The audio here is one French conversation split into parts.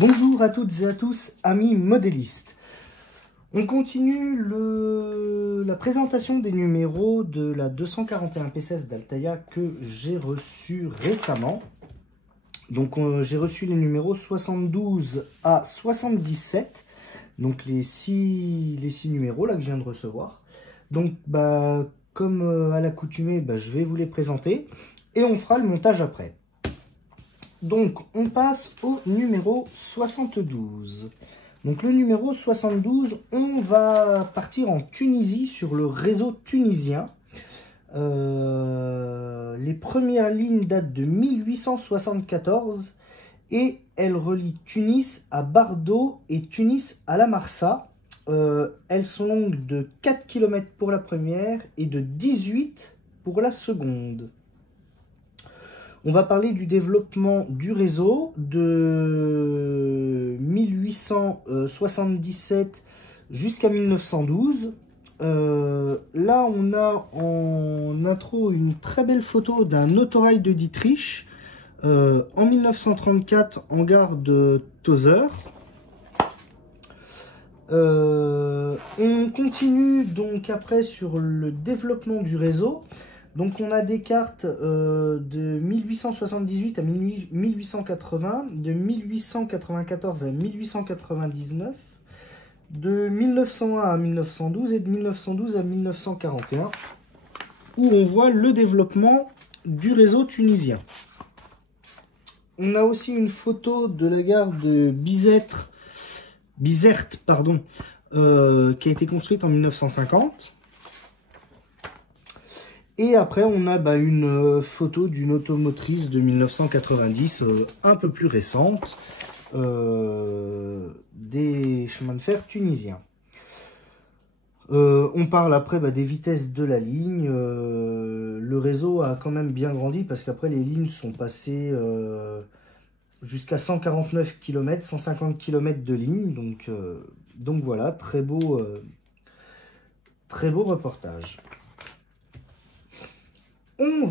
Bonjour à toutes et à tous, amis modélistes. On continue la présentation des numéros de la 241 P16 d'Altaïa que j'ai reçu récemment. Donc j'ai reçu les numéros 72 à 77, donc les six numéros là que je viens de recevoir. Donc comme à l'accoutumée, je vais vous les présenter et on fera le montage après. Donc, on passe au numéro 72. Donc, le numéro 72, on va partir en Tunisie, sur le réseau tunisien. Les premières lignes datent de 1874 et elles relient Tunis à Bardo et Tunis à La Marsa. Elles sont longues de 4 km pour la première et de 18 pour la seconde. On va parler du développement du réseau de 1877 jusqu'à 1912. Là, on a en intro une très belle photo d'un autorail de Dietrich en 1934 en gare de Tozeur. On continue donc après sur le développement du réseau. Donc on a des cartes de 1878 à 1880, de 1894 à 1899, de 1901 à 1912 et de 1912 à 1941, où on voit le développement du réseau tunisien. On a aussi une photo de la gare de Bizerte, qui a été construite en 1950. Et après, on a une photo d'une automotrice de 1990, un peu plus récente, des chemins de fer tunisiens. On parle après des vitesses de la ligne. Le réseau a quand même bien grandi parce qu'après, les lignes sont passées jusqu'à 149 km, 150 km de ligne. Donc voilà, très beau reportage. On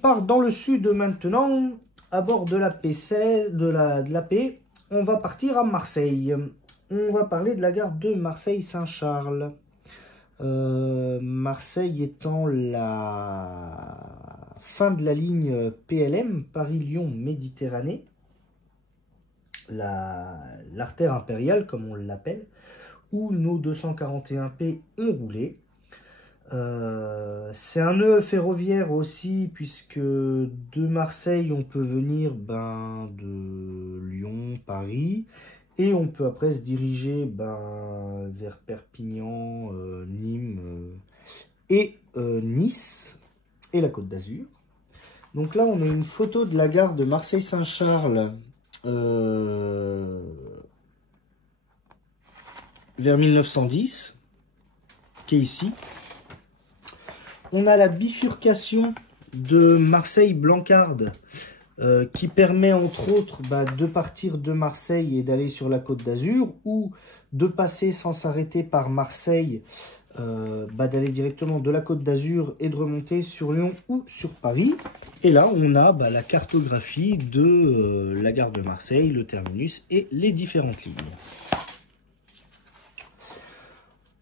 part dans le sud maintenant, à bord de la P16, de la P. On va partir à Marseille. On va parler de la gare de Marseille-Saint-Charles. Marseille étant la fin de la ligne PLM, Paris-Lyon-Méditerranée. L'artère impériale, comme on l'appelle, où nos 241P ont roulé. C'est un nœud ferroviaire aussi, puisque de Marseille on peut venir de Lyon, Paris, et on peut après se diriger vers Perpignan, Nîmes et Nice et la Côte d'Azur. Donc là on a une photo de la gare de Marseille-Saint-Charles vers 1910, qui est ici. On a la bifurcation de Marseille-Blancarde qui permet entre autres de partir de Marseille et d'aller sur la Côte d'Azur, ou de passer sans s'arrêter par Marseille, d'aller directement de la Côte d'Azur et de remonter sur Lyon ou sur Paris. Et là on a la cartographie de la gare de Marseille, le terminus et les différentes lignes.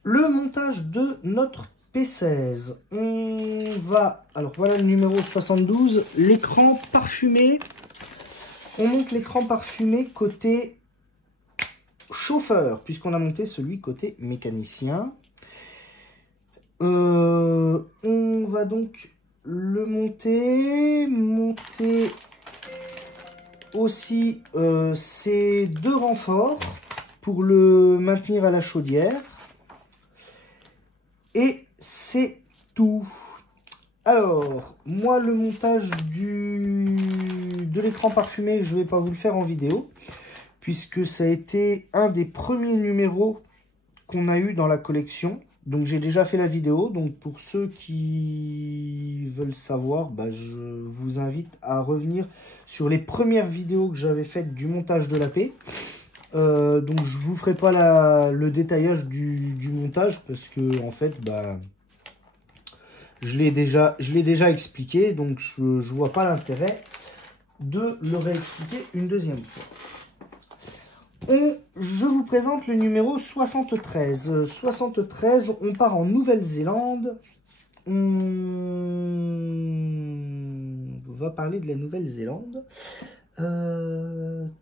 Le montage de notre P16, alors voilà le numéro 72, l'écran parfumé. On monte l'écran parfumé côté chauffeur, puisqu'on a monté celui côté mécanicien. On va donc le monter aussi ces deux renforts pour le maintenir à la chaudière. Et c'est tout. Alors, moi, le montage de l'écran parfumé, je ne vais pas vous le faire en vidéo, puisque ça a été un des premiers numéros qu'on a eu dans la collection. Donc, j'ai déjà fait la vidéo. Donc, pour ceux qui veulent savoir, je vous invite à revenir sur les premières vidéos que j'avais faites du montage de la P. Donc je vous ferai pas le détaillage du montage, parce que en fait je l'ai déjà expliqué, donc je vois pas l'intérêt. de le réexpliquer une deuxième fois. Je vous présente le numéro 73. 73, on part en Nouvelle-Zélande. On va parler de la Nouvelle-Zélande,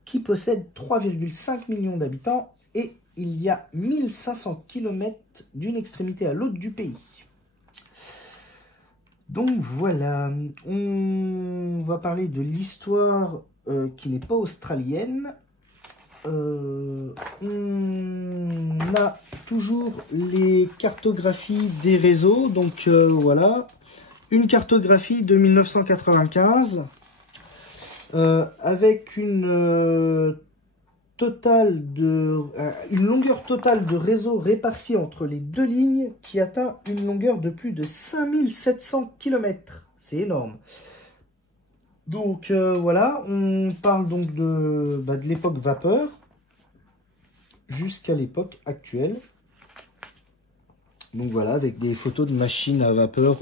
qui possède 3,5 millions d'habitants et il y a 1500 km d'une extrémité à l'autre du pays. Donc voilà, on va parler de l'histoire qui n'est pas australienne. On a toujours les cartographies des réseaux, donc voilà, une cartographie de 1995 avec une longueur totale de réseau répartie entre les deux lignes qui atteint une longueur de plus de 5700 km. C'est énorme. Donc voilà, on parle donc de l'époque vapeur jusqu'à l'époque actuelle. Donc voilà, avec des photos de machines à vapeur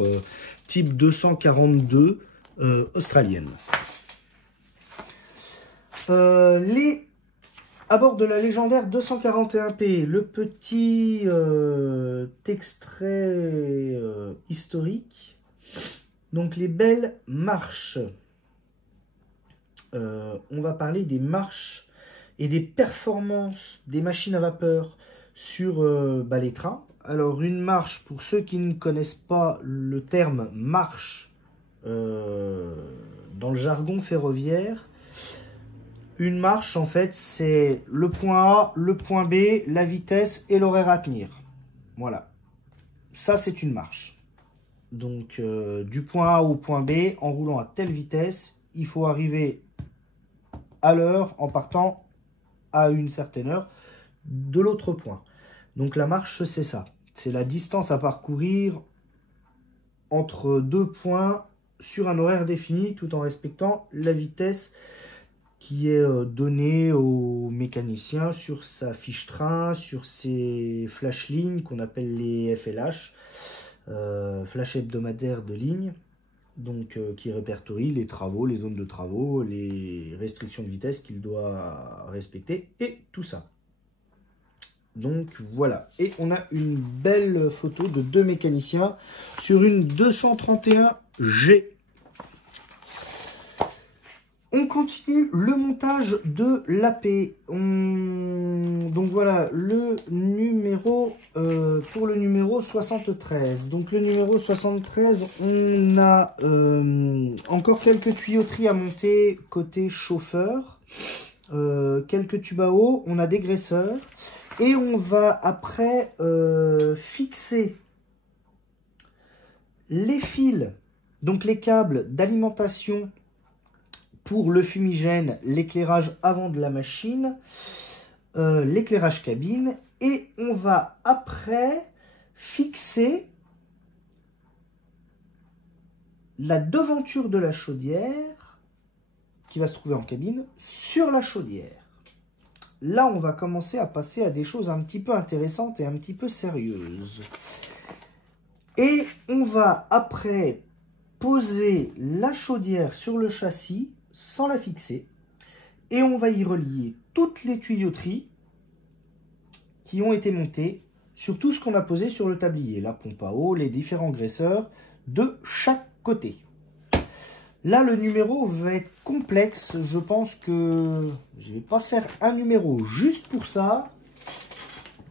type 242 australienne. À bord de la légendaire 241P, le petit extrait historique. Donc les belles marches. On va parler des marches et des performances des machines à vapeur sur les trains. Alors une marche, pour ceux qui ne connaissent pas le terme marche dans le jargon ferroviaire, une marche en fait c'est le point A, le point B, la vitesse et l'horaire à tenir. Voilà, ça c'est une marche. Donc du point A au point B, en roulant à telle vitesse, il faut arriver à l'heure en partant à une certaine heure de l'autre point. Donc la marche, c'est ça. C'est la distance à parcourir entre deux points sur un horaire défini tout en respectant la vitesse qui est donnée au mécanicien sur sa fiche train, sur ses flash lignes qu'on appelle les FLH, flash hebdomadaire de ligne. Donc qui répertorie les travaux, les zones de travaux, les restrictions de vitesse qu'il doit respecter et tout ça. Donc voilà, et on a une belle photo de deux mécaniciens sur une 231G. On continue le montage de l'AP. Donc voilà, le numéro pour le numéro 73. Donc le numéro 73, on a encore quelques tuyauteries à monter côté chauffeur, quelques tubes à eau, on a des graisseurs. Et on va après fixer les fils, donc les câbles d'alimentation pour le fumigène, l'éclairage avant de la machine, l'éclairage cabine, et on va après fixer la devanture de la chaudière qui va se trouver en cabine sur la chaudière. Là, on va commencer à passer à des choses un petit peu intéressantes et un petit peu sérieuses. Et on va après poser la chaudière sur le châssis sans la fixer. Et on va y relier toutes les tuyauteries qui ont été montées sur tout ce qu'on a posé sur le tablier. La pompe à eau, les différents graisseurs de chaque côté. Là, le numéro va être complexe. Je pense que je ne vais pas faire un numéro juste pour ça,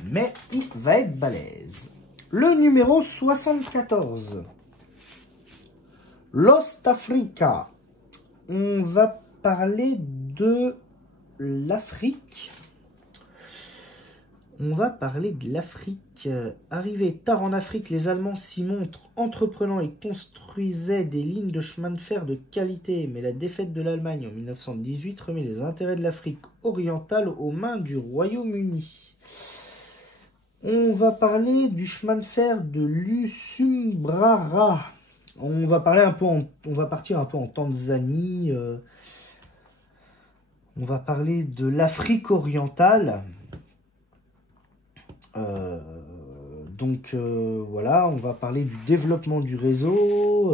mais il va être balèze. Le numéro 74. Lost Africa. On va parler de l'Afrique. On va parler de l'Afrique. Arrivés tard en Afrique, les Allemands s'y montrent entreprenants et construisaient des lignes de chemin de fer de qualité. Mais la défaite de l'Allemagne en 1918 remet les intérêts de l'Afrique orientale aux mains du Royaume-Uni. On va parler du chemin de fer de l'Usumbrara. On va partir un peu en Tanzanie. On va parler de l'Afrique orientale. Voilà, on va parler du développement du réseau,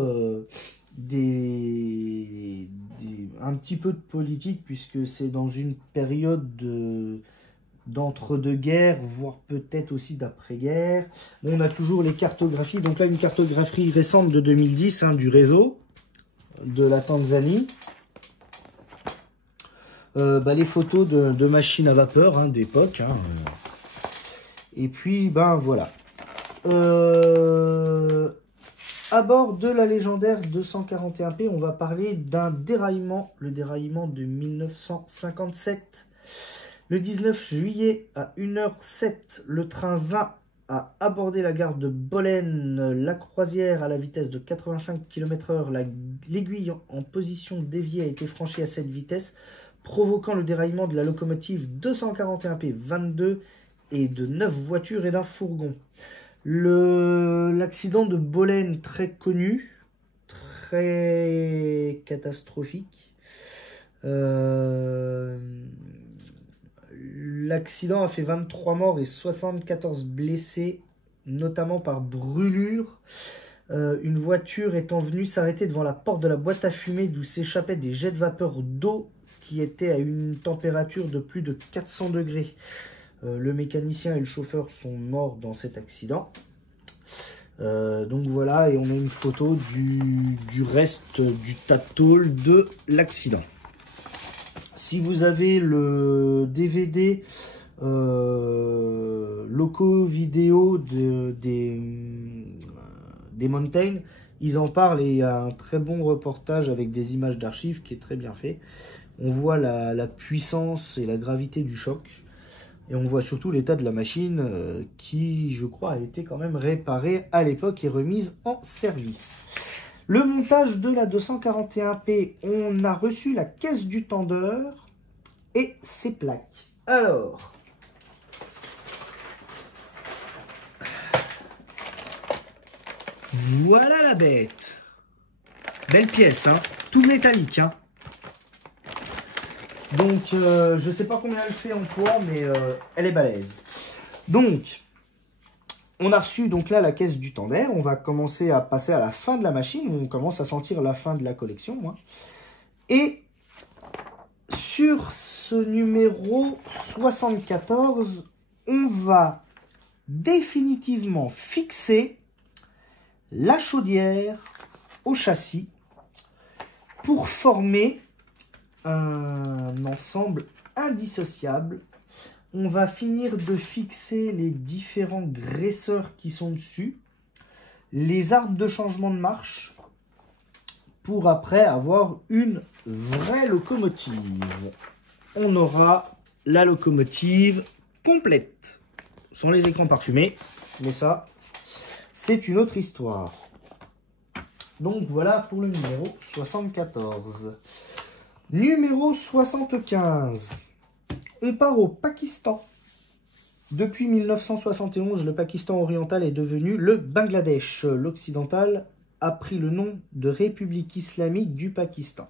un petit peu de politique, puisque c'est dans une période d'entre-deux-guerres, voire peut-être aussi d'après-guerre. Bon, on a toujours les cartographies. Donc là, une cartographie récente de 2010 hein, du réseau de la Tanzanie. Les photos de machines à vapeur hein, d'époque. Hein, Et puis, ben voilà. À bord de la légendaire 241P, on va parler d'un déraillement, le déraillement de 1957. Le 19 juillet à 1h07, le train 20 a abordé la gare de Bolène-la-Croisière à la vitesse de 85 km/h. L'aiguille en position déviée a été franchie à cette vitesse, provoquant le déraillement de la locomotive 241P 22 et de 9 voitures et d'un fourgon. L'accident de Bolène, très connu, très catastrophique. L'accident a fait 23 morts et 74 blessés, notamment par brûlure. Une voiture étant venue s'arrêter devant la porte de la boîte à fumée d'où s'échappaient des jets de vapeur d'eau qui étaient à une température de plus de 400 degrés. Le mécanicien et le chauffeur sont morts dans cet accident. Donc voilà, et on a une photo du reste du tas de tôle de l'accident. Si vous avez le DVD locaux vidéo des Mountain, ils en parlent et il y a un très bon reportage avec des images d'archives qui est très bien fait. On voit la puissance et la gravité du choc. Et on voit surtout l'état de la machine qui, je crois, a été quand même réparée à l'époque et remise en service. Le montage de la 241P, on a reçu la caisse du tendeur et ses plaques. Alors, voilà la bête. Belle pièce, hein, tout métallique, hein. Donc, je ne sais pas combien elle fait en poids, mais elle est balèze. Donc, on a reçu donc là la caisse du tender. On va commencer à passer à la fin de la machine. On commence à sentir la fin de la collection. Moi. Et sur ce numéro 74, on va définitivement fixer la chaudière au châssis pour former un ensemble indissociable. On va finir de fixer les différents graisseurs qui sont dessus, les arbres de changement de marche, pour après avoir une vraie locomotive. On aura la locomotive complète, sans les écrans parfumés, mais ça, c'est une autre histoire. Donc voilà pour le numéro 74. Numéro 75. On part au Pakistan. Depuis 1971, le Pakistan oriental est devenu le Bangladesh. L'occidental a pris le nom de République islamique du Pakistan.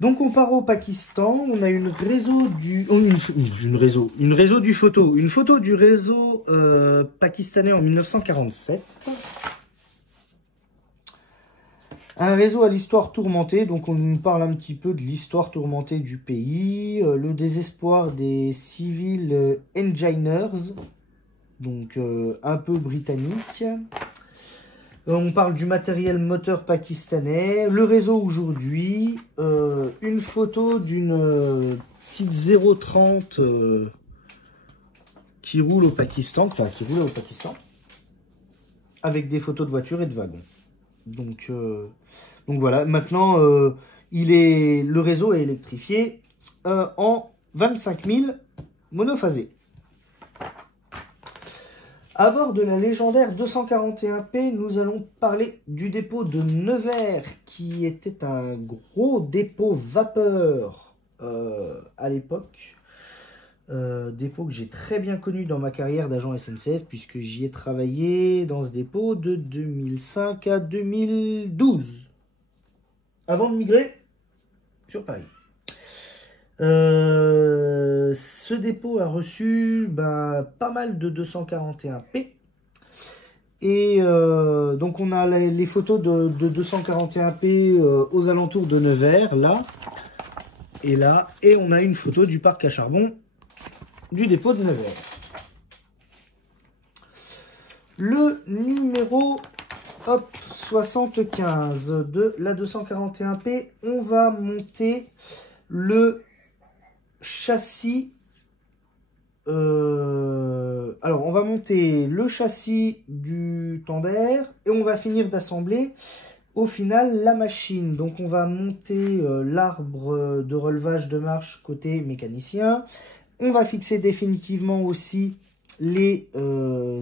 Donc on part au Pakistan, on a une photo du réseau pakistanais en 1947. Un réseau à l'histoire tourmentée, donc on nous parle un petit peu de l'histoire tourmentée du pays, le désespoir des civil engineers, donc un peu britannique. On parle du matériel moteur pakistanais, le réseau aujourd'hui, une photo d'une petite 030 qui roule au Pakistan, qui roulait au Pakistan, avec des photos de voitures et de wagons. Donc voilà, maintenant le réseau est électrifié en 25 000 monophasés. À bord de la légendaire 241P, nous allons parler du dépôt de Nevers, qui était un gros dépôt vapeur à l'époque. Dépôt que j'ai très bien connu dans ma carrière d'agent SNCF, puisque j'y ai travaillé dans ce dépôt de 2005 à 2012, avant de migrer sur Paris. Ce dépôt a reçu pas mal de 241P Et donc on a les photos de 241p aux alentours de Nevers, là et là. Et on a une photo du parc à charbon du dépôt de Nevers. Le numéro 75 de la 241p, on va monter le châssis. Alors, on va monter le châssis du Tender et on va finir d'assembler au final la machine. Donc, on va monter l'arbre de relevage de marche côté mécanicien. On va fixer définitivement aussi les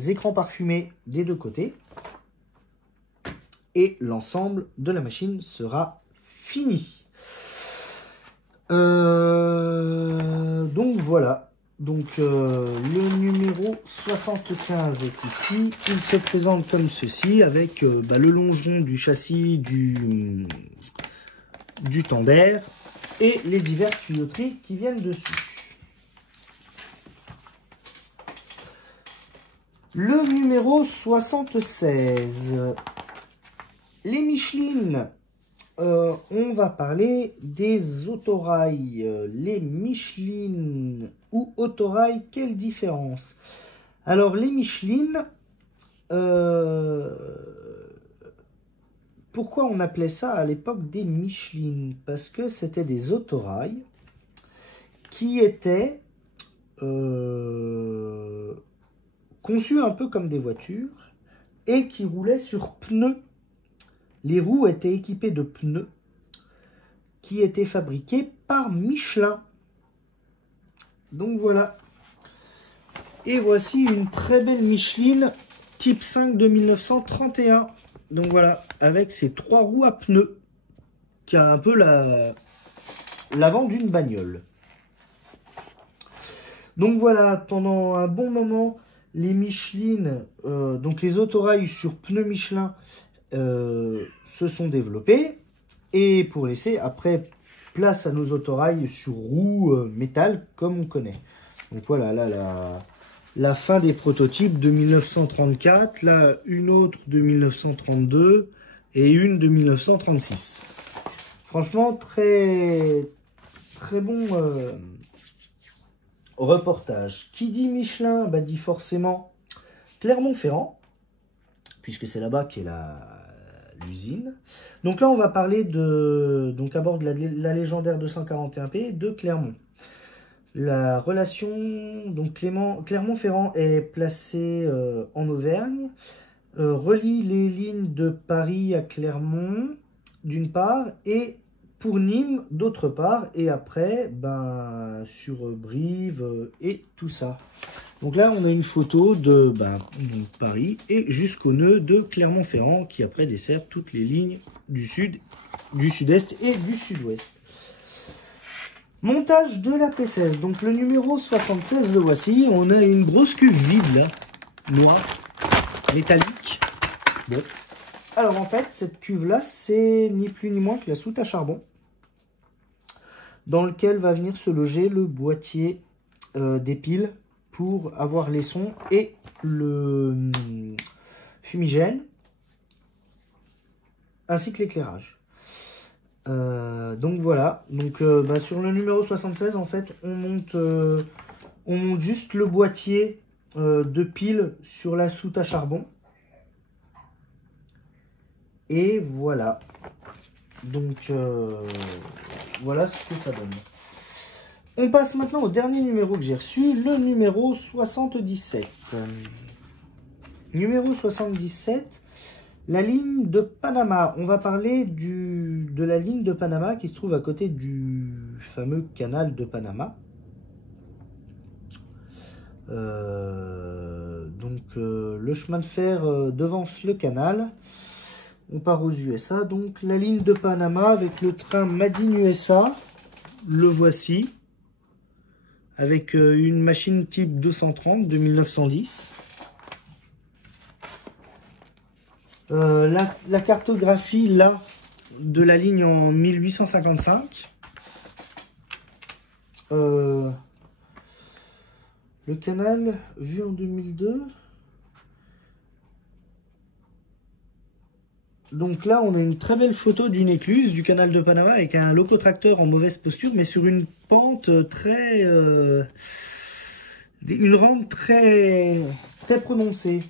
écrans parfumés des deux côtés. Et l'ensemble de la machine sera fini. Donc voilà. Donc le numéro 75 est ici. Il se présente comme ceci avec le longeron du châssis du Tender et les diverses tuyauteries qui viennent dessus. Le numéro 76. Les Michelin. On va parler des autorails. Les Michelin ou autorails, quelle différence? Alors, les Michelin, pourquoi on appelait ça à l'époque des Michelin? Parce que c'était des autorails qui étaient conçus un peu comme des voitures et qui roulaient sur pneus. Les roues étaient équipées de pneus qui étaient fabriqués par Michelin. Donc voilà. Et voici une très belle Michelin Type 5 de 1931. Donc voilà, avec ces 3 roues à pneus, qui a un peu l'avant d'une bagnole. Donc voilà, pendant un bon moment, les Michelin, donc les autorails sur pneus Michelin, se sont développés, et pour laisser après place à nos autorails sur roues métal comme on connaît. Donc voilà, là la fin des prototypes de 1934, là une autre de 1932 et une de 1936. Franchement très bon reportage. Qui dit Michelin dit forcément Clermont-Ferrand, puisque c'est là-bas qu'est l'usine. Donc là, on va parler donc à bord de la légendaire 241p de Clermont. La relation, donc Clermont-Ferrand est placé en Auvergne, relie les lignes de Paris à Clermont, d'une part, et pour Nîmes, d'autre part, et après, sur Brive et tout ça. Donc là, on a une photo de Paris et jusqu'au nœud de Clermont-Ferrand qui après dessert toutes les lignes du sud, du sud-est et du sud-ouest. Montage de la P16. Donc le numéro 76, le voici. On a une grosse cuve vide là, noire, métallique. Bon. Alors en fait, cette cuve là, c'est ni plus ni moins que la soute à charbon, dans lequel va venir se loger le boîtier des piles pour avoir les sons et le fumigène, ainsi que l'éclairage. Donc voilà, donc sur le numéro 76, en fait, on monte juste le boîtier de pile sur la soute à charbon. Et voilà. Donc voilà ce que ça donne. On passe maintenant au dernier numéro que j'ai reçu, le numéro 77. Numéro 77, la ligne de Panama. On va parler de la ligne de Panama qui se trouve à côté du fameux canal de Panama. Le chemin de fer devance le canal. On part aux USA. Donc la ligne de Panama avec le train Made in USA. Le voici. Avec une machine type 230 de 1910. La cartographie là de la ligne en 1855. Le canal vu en 2002. Donc là, on a une très belle photo d'une écluse du canal de Panama avec un locotracteur en mauvaise posture, mais sur une pente très... une rampe très prononcée.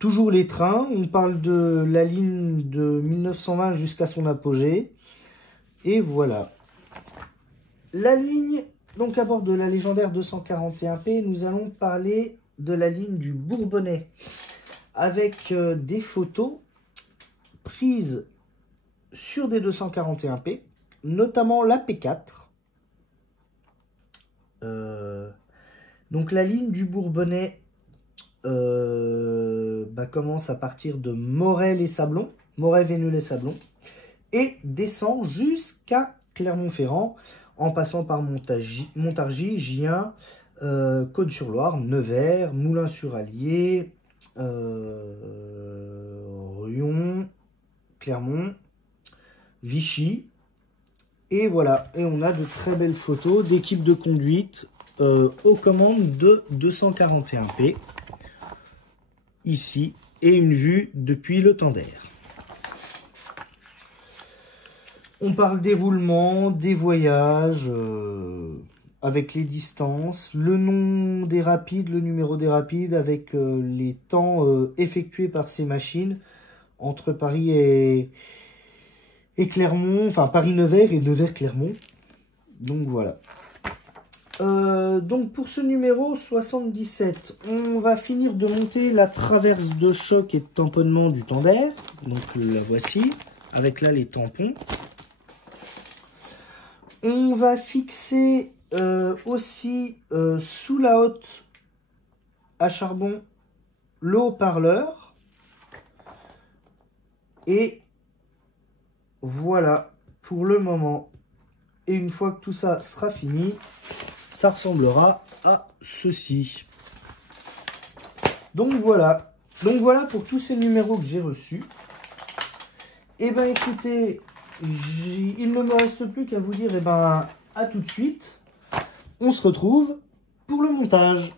Toujours les trains, on parle de la ligne de 1920 jusqu'à son apogée. Et voilà. La ligne, donc à bord de la légendaire 241P, nous allons parler de la ligne du Bourbonnais. Avec des photos prises sur des 241P, notamment la P4. Donc la ligne du Bourbonnais commence à partir de Morel-et-Sablon, Morel-Vénul-et-Sablon, et descend jusqu'à Clermont-Ferrand, en passant par Montargis, Gien, Cosne-sur-Loire, Nevers, Moulins-sur-Allier, Rion, Clermont, Vichy, et voilà, et on a de très belles photos d'équipe de conduite aux commandes de 241P, ici, et une vue depuis le Tender. On parle des roulements, des voyages, avec les distances, le nom des rapides, le numéro des rapides, avec les temps effectués par ces machines entre Paris et Clermont, enfin Paris-Nevers et Nevers-Clermont. Donc voilà. Donc pour ce numéro 77, on va finir de monter la traverse de choc et de tamponnement du Tender. Donc la voici, avec là les tampons. On va fixer aussi sous la hotte à charbon le haut-parleur. Et voilà pour le moment. Et une fois que tout ça sera fini, ça ressemblera à ceci. Donc voilà pour tous ces numéros que j'ai reçus. Et ben écoutez, il ne me reste plus qu'à vous dire à tout de suite. On se retrouve pour le montage.